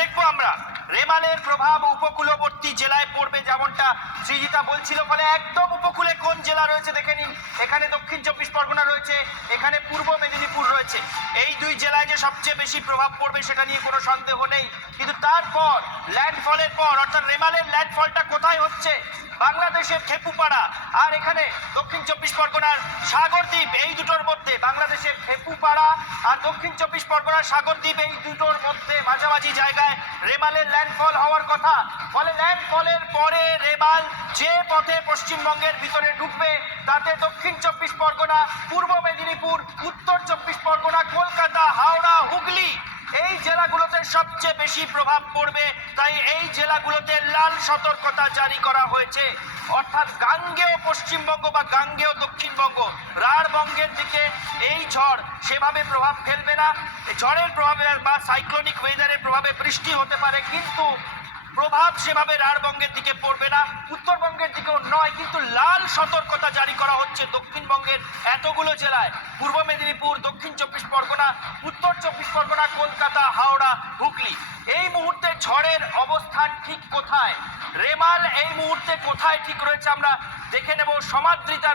দেখবো আমরা রেমালের প্রভাব উপকূলবর্তী জেলায় পড়বে, যেমনটা সৃজিতা বলছিল। ফলে একদম উপকূলে কোন জেলা রয়েছে দেখে নিন। এখানে দক্ষিণ চব্বিশ পরগনা রয়েছে, এখানে পূর্ব মেদিনীপুর রয়েছে। এই দুই জেলায় যে সবচেয়ে বেশি প্রভাব পড়বে সেটা নিয়ে কোনো সন্দেহ নেই। কিন্তু তারপর ল্যান্ডফলের পর, অর্থাৎ রেমালের ল্যান্ডফলটা কোথায় হচ্ছে? বাংলাদেশের খেপুপাড়া আর এখানে দক্ষিণ চব্বিশ পরগনার সাগরদ্বীপ, এই দুটোর মধ্যে। বাংলাদেশের খেপুপাড়া আর দক্ষিণ চব্বিশ পরগনার সাগরদ্বীপ, এই দুটোর মধ্যে মাঝামাঝি জায়গায় রেমালের ল্যান্ডফল হওয়ার কথা। ফলে ল্যান্ডফলের পরে রেমাল যে পথে পশ্চিমবঙ্গের ভিতরে ঢুকবে, তাতে দক্ষিণ চব্বিশ পরগনা, পূর্ব মেদিনীপুর, উত্তর চব্বিশ পরগনা, কলকাতা, হাওড়া, হুগলি, এই জেলাগুলোতে সবচেয়ে বেশি প্রভাব পড়বে। তাই এই জেলাগুলোতে লাল সতর্কতা জারি করা হয়েছে। অর্থাৎ গাঙ্গেয় পশ্চিমবঙ্গ বা গাঙ্গেয় দক্ষিণবঙ্গ, রাঢ়বঙ্গের দিকে এই ঝড় সেভাবে প্রভাব ফেলবে না। ঝড়ের প্রভাবে বা সাইক্লোনিক ওয়েদারের প্রভাবে বৃষ্টি হতে পারে, কিন্তু প্রভাব সেভাবে রাঢ়বঙ্গের দিকে পড়বে না, উত্তরবঙ্গের দিকেও নয়। কিন্তু লাল সতর্কতা জারি করা হচ্ছে দক্ষিণবঙ্গের এতগুলো জেলায়: পূর্ব মেদিনীপুর, দক্ষিণ চব্বিশ পরগনা, উত্তর চব্বিশ পরগনা, কলকাতা, হাওড়া, হুগলি। এই মুহূর্তে ঝড়ের অবস্থান ঠিক কোথায়, রেমাল এই মুহূর্তে কোথায় ঠিক রয়েছে আমরা দেখে নেব। সমাদ্রিতা